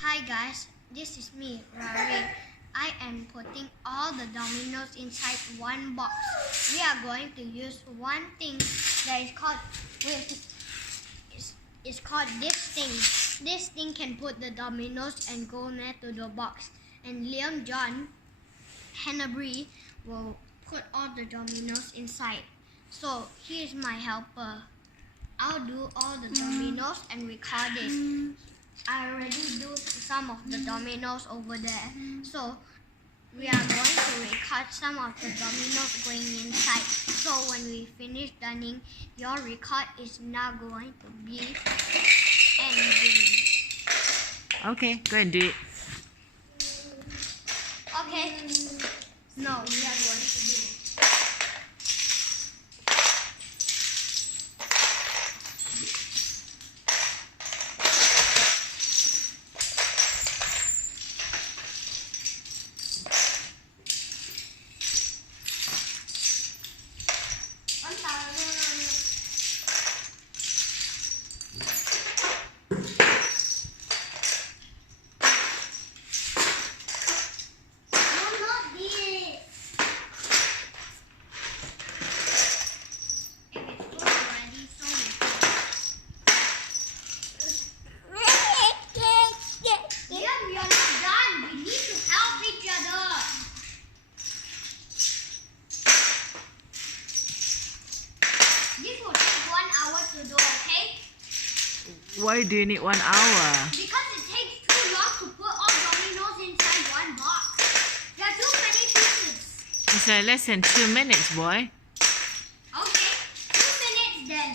Hi guys, this is me, Rory. I am putting all the dominoes inside one box. We are going to use one thing that is called it's called this thing. This thing can put the dominoes and go near to the box. And Liam John Henebreys will put all the dominoes inside. So here's my helper. I'll do all the dominoes and record it. I already do some of the dominoes over there. So we are going to record some of the dominoes going inside. So when we finish done, your record is now going to be ending. Okay, go and do it. Okay. No, we are going to do it. Why do you need 1 hour? Because it takes too long to put all dominoes inside one box. There are too many pieces. It's like less than 2 minutes, boy. Okay, 2 minutes then.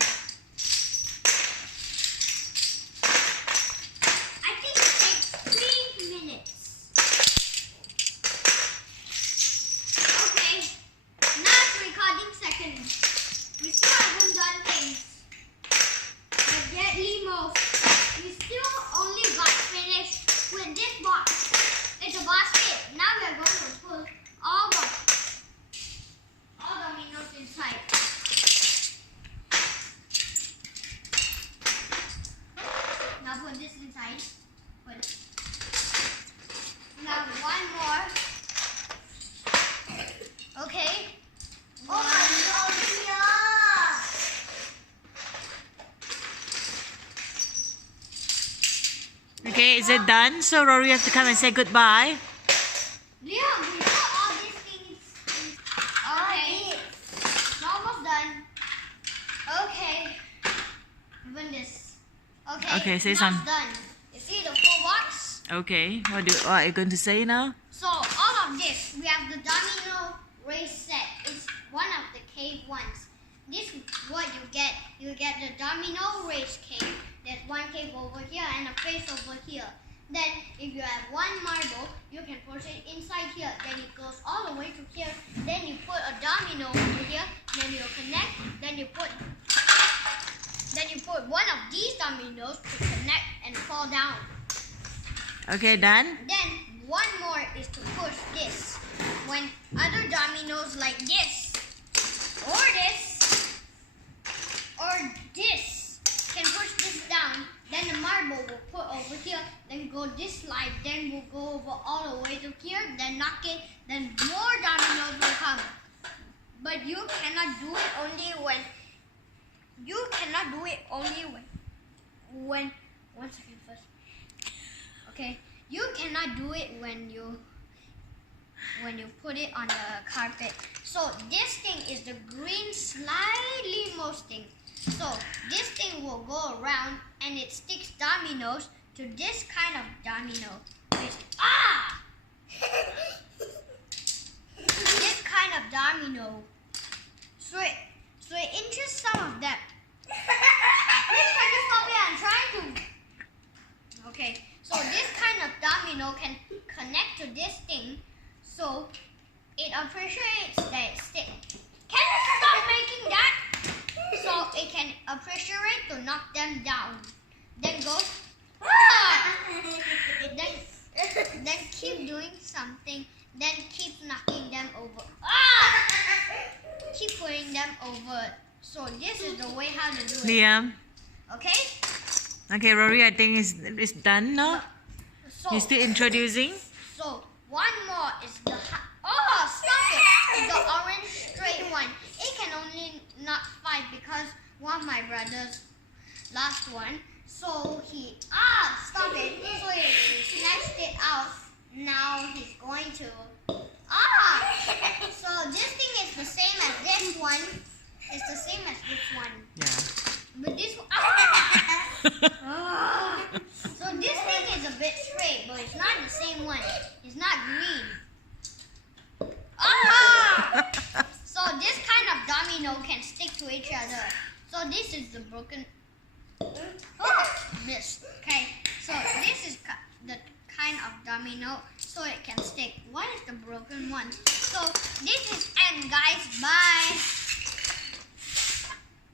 I think it takes 3 minutes. Okay, now it's recording seconds. We still haven't done things. The deadly most. We still only got finished with this box. It's a basket. Now we are going to put all dominoes inside. Now put this inside. Put it. Now one more. Okay. Oh my God, Okay, is it done? So Rory has to come and say goodbye. Liam, we put all these things. Okay. It's almost done. Okay. Even this. Okay. Okay, say now some. it's done. You see the full box? Okay, what are you going to say now? So all of this, we have the domino race set. It's one of the cave ones. This is what you get. You get the domino race cave. There's one cave over here and a face over here. Then if you have one marble, you can push it inside here. Then it goes all the way to here. Then you put a domino over here. Then you connect. Then you put one of these dominoes to connect and fall down. Okay, done? Then one more is to push this. When other dominoes like this, or this, can push this down, then the marble will put over here, then go this slide, then will go over all the way to here, then knock it, then more dominoes will come. But you cannot do it only when one second first. Okay, you cannot do it when you put it on the carpet. So this thing is the green slightly most thing. So this thing will go around and it sticks dominoes to this kind of domino. This kind of domino. So it interests some of them. Please can you stop it? I'm trying to. Okay, so this kind of domino can connect to this thing. So it appreciates that it sticks. Can you stop making that? So it can appreciate to knock them down. Then goes then keep doing something. Then keep knocking them over. Keep putting them over. So this is the way how to do it. Liam. Okay? Okay, Rory, I think it's done now. So, You still introducing? so one more is the stop it! The orange straight one. It can only not fight because one of my brothers last one. So he stop it! So he snatched it out. Now he's going to So this thing is the same as this one. It's the same as this one. Yeah. But this one So this thing is a bit straight, but it's not the same one. It's not green. So this kind of domino can stick to each other. So this is the broken. Missed. Okay. So this is the kind of domino, so it can stick. What is the broken one? So this is end, guys. Bye.